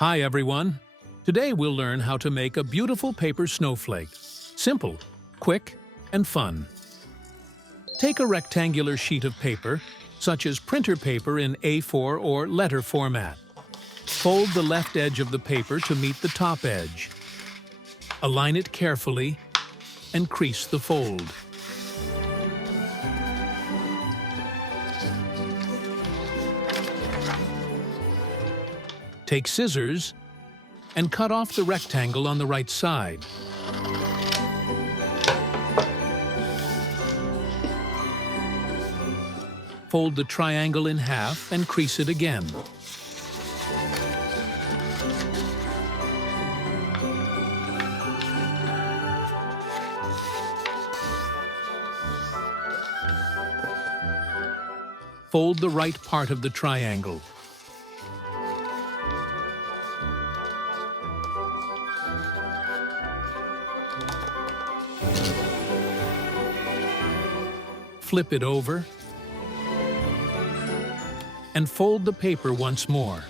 Hi everyone! Today we'll learn how to make a beautiful paper snowflake. Simple, quick, and fun. Take a rectangular sheet of paper, such as printer paper in A4 or letter format. Fold the left edge of the paper to meet the top edge. Align it carefully and crease the fold. Take scissors and cut off the rectangle on the right side. Fold the triangle in half and crease it again. Fold the right part of the triangle. Flip it over and fold the paper once more.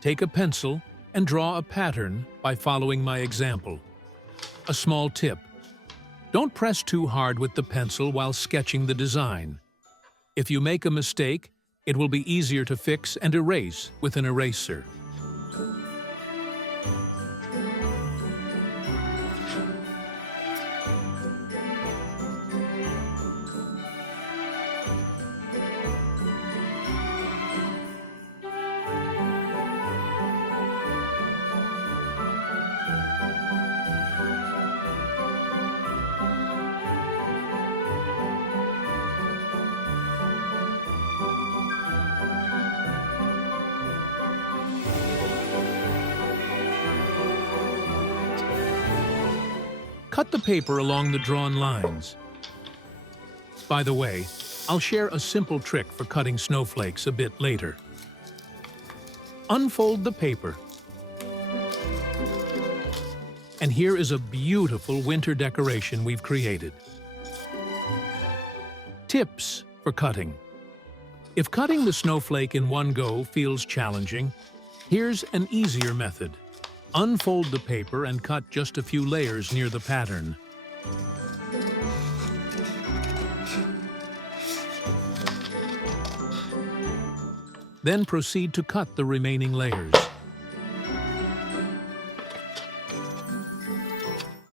Take a pencil and draw a pattern by following my example. A small tip: don't press too hard with the pencil while sketching the design. If you make a mistake, it will be easier to fix and erase with an eraser. Cut the paper along the drawn lines. By the way, I'll share a simple trick for cutting snowflakes a bit later. Unfold the paper. And here is a beautiful winter decoration we've created. Tips for cutting. If cutting the snowflake in one go feels challenging, here's an easier method. Unfold the paper and cut just a few layers near the pattern. Then proceed to cut the remaining layers.